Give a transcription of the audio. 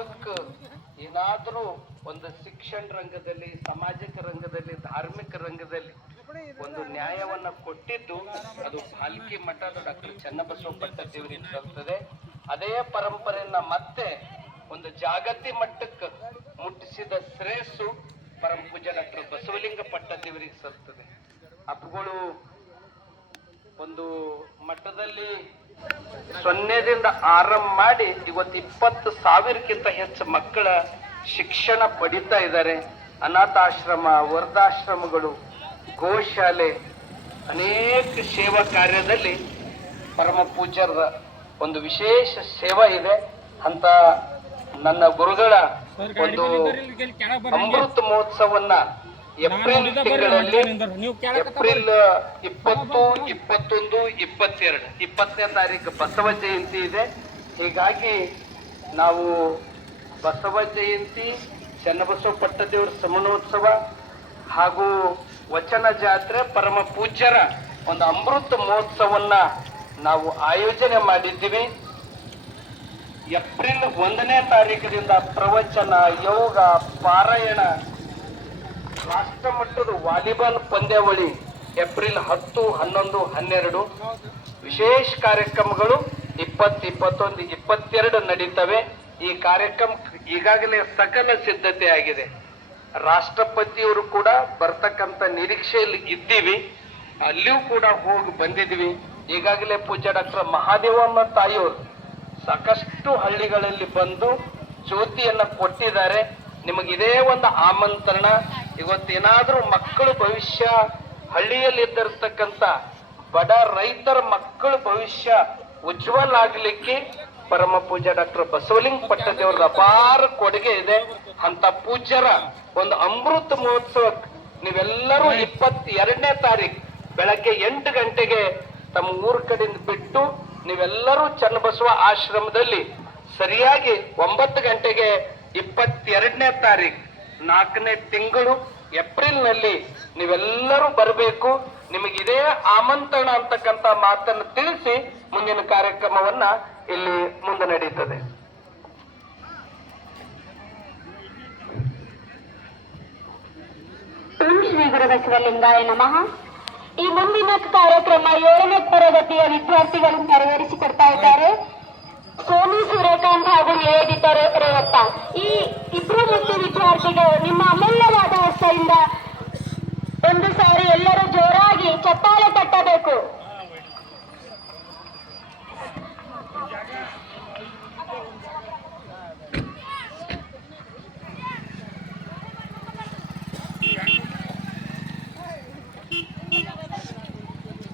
ಅದಕ್ಕೆ ಏನಾದರೂ ಒಂದು ಶಿಕ್ಷಣ ರಂಗದಲ್ಲಿ, ಸಾಮಾಜಿಕ ರಂಗದಲ್ಲಿ, ಧಾರ್ಮಿಕ ರಂಗದಲ್ಲಿ ಒಂದು ನ್ಯಾಯವನ್ನ ಕೊಟ್ಟಿದ್ದು ಅದು ಭಾಲ್ಕಿ ಮಠದ ಡಾಕ್ಟರ್ ಚನ್ನಬಸವ ಪಟ್ಟದೇವರಿಗೆ ಸಲ್ತದೆ. ಅದೇ ಪರಂಪರೆಯನ್ನ ಮತ್ತೆ ಒಂದು ಜಾಗತಿ ಮಟ್ಟಕ್ಕೆ ಮುಟ್ಟಿಸಿದ ಶ್ರೇಯಸ್ಸು ಪರಮ ಪೂಜ್ಯ ಡಾಕ್ಟರ್ ಬಸವಲಿಂಗ ಪಟ್ಟದೇವರಿಗೆ ಸಲ್ತದೆ. ಅಪ್ಪುಗಳು ಒಂದು ಮಠದಲ್ಲಿ ಸೊನ್ನೆದಿಂದ ಆರಂಭ ಮಾಡಿ ಇವತ್ತು 20,000ಕ್ಕಿಂತ ಹೆಚ್ಚು ಮಕ್ಕಳ ಶಿಕ್ಷಣ ಪಡಿತಾ ಇದ್ದಾರೆ. ಅನಾಥಾಶ್ರಮ, ವೃದ್ಧಾಶ್ರಮಗಳು, ಗೋಶಾಲೆ, ಅನೇಕ ಸೇವಾ ಕಾರ್ಯದಲ್ಲಿ ಪರಮ ಪೂಜ್ಯರ ಒಂದು ವಿಶೇಷ ಸೇವಾ ಇದೆ. ಅಂತ ನನ್ನ ಗುರುಗಳ ಒಂದು ಅಮೃತ ಮಹೋತ್ಸವನ್ನ ಏಪ್ರಿಲ್ ತಿಂಗಳಲ್ಲಿ ಏಪ್ರಿಲ್ 20, 21, 22, 20ನೇ ತಾರೀಕು ಬಸವ ಜಯಂತಿ ಇದೆ. ಹೀಗಾಗಿ ನಾವು ಬಸವ ಜಯಂತಿ, ಚನ್ನಬಸವ ಪಟ್ಟದೇವರ ಸಮನೋತ್ಸವ ಹಾಗೂ ವಚನ ಜಾತ್ರೆ, ಪರಮ ಪೂಜ್ಯರ ಒಂದು ಅಮೃತ ಮಹೋತ್ಸವನ್ನ ನಾವು ಆಯೋಜನೆ ಮಾಡಿದ್ದೀವಿ. ಏಪ್ರಿಲ್ 1ನೇ ತಾರೀಕಿನಿಂದ ಪ್ರವಚನ, ಯೋಗ, ಪಾರಾಯಣ, ರಾಷ್ಟ್ರ ಮಟ್ಟದ ವಾಲಿಬಾಲ್ ಪಂದ್ಯಾವಳಿ ಏಪ್ರಿಲ್ 10, 11, 12 ವಿಶೇಷ ಕಾರ್ಯಕ್ರಮಗಳು 20, 21, 22 ನಡೀತವೆ. ಈ ಕಾರ್ಯಕ್ರಮ ಈಗಾಗಲೇ ಸಕಲ ಸಿದ್ಧತೆ ಆಗಿದೆ. ರಾಷ್ಟ್ರಪತಿಯವರು ಕೂಡ ಬರ್ತಕ್ಕಂಥ ನಿರೀಕ್ಷೆಯಲ್ಲಿ ಇದ್ದೀವಿ. ಅಲ್ಲಿಯೂ ಕೂಡ ಹೋಗಿ ಬಂದಿದ್ವಿ. ಈಗಾಗಲೇ ಪೂಜ್ಯ ಡಾಕ್ಟರ್ ಮಹಾದೇವಮ್ಮ ತಾಯಿಯವರು ಸಾಕಷ್ಟು ಹಳ್ಳಿಗಳಲ್ಲಿ ಬಂದು ಜ್ಯೋತಿಯನ್ನ ಕೊಟ್ಟಿದ್ದಾರೆ. ನಿಮಗಿದೇ ಒಂದು ಆಮಂತ್ರಣ. ಇವತ್ತೇನಾದ್ರೂ ಮಕ್ಕಳು ಭವಿಷ್ಯ, ಹಳ್ಳಿಯಲ್ಲಿದ್ದಿರ್ತಕ್ಕಂಥ ಬಡ ರೈತರ ಮಕ್ಕಳ ಭವಿಷ್ಯ ಉಜ್ವಲ ಆಗ್ಲಿಕ್ಕೆ ಪರಮ ಪೂಜ್ಯ ಡಾಕ್ಟರ್ ಬಸವಲಿಂಗ ಪಟ್ಟದೇವ್ರದ ಅಪಾರ ಕೊಡುಗೆ ಇದೆ. ಅಂತ ಪೂಜ್ಯರ ಒಂದು ಅಮೃತ ಮಹೋತ್ಸವಕ್ಕೆ ನೀವೆಲ್ಲರೂ 22ನೇ ತಾರೀಕು ಬೆಳಗ್ಗೆ 8 ಗಂಟೆಗೆ ತಮ್ಮ ಊರ ಕಡೆಯಿಂದ ಬಿಟ್ಟು ನೀವೆಲ್ಲರೂ ಚನ್ನಬಸವ ಆಶ್ರಮದಲ್ಲಿ ಸರಿಯಾಗಿ 9 ಗಂಟೆಗೆ 22ನೇ ತಾರೀಕು 4ನೇ ತಿಂಗಳು ಏಪ್ರಿಲ್ನಲ್ಲಿ ನೀವೆಲ್ಲರೂ ಬರಬೇಕು. ನಿಮಗಿದೇ ಆಮಂತ್ರಣ ಅಂತಕ್ಕಂಥ ಮಾತನ್ನು ತಿಳಿಸಿ ಮುಂದಿನ ಕಾರ್ಯಕ್ರಮವನ್ನ ಇಲ್ಲಿ ಮುಂದೆ ನಡೀತದೆ. ಶ್ರೀ ಗುರು ಬಸವಲಿಂಗಾಯ ನಮಃ. ಈ ಮುಂದಿನ ಕಾರ್ಯಕ್ರಮ 7ನೇ ತರಗತಿಯ ವಿದ್ಯಾರ್ಥಿಗಳು ನೆರವೇರಿಸಿಕೊಡ್ತಾ ಇದ್ದಾರೆ. ಸೋನಿ, ಸೂರ್ಯಕಾಂತ್ ಹಾಗೂ ನಿವೇದಿತ ರೇವಪ್ಪ. ಈ ಇಬ್ಬರು ಮುಖ್ಯ ವಿದ್ಯಾರ್ಥಿಗಳು ನಿಮ್ಮ ಅಮೂಲ್ಯವಾದ ಹಸ್ತದಿಂದ ಒಂದು ಸಾರಿ ಎಲ್ಲರೂ ಜೋರಾಗಿ ಚಪ್ಪಾಳೆ ತಟ್ಟಬೇಕು.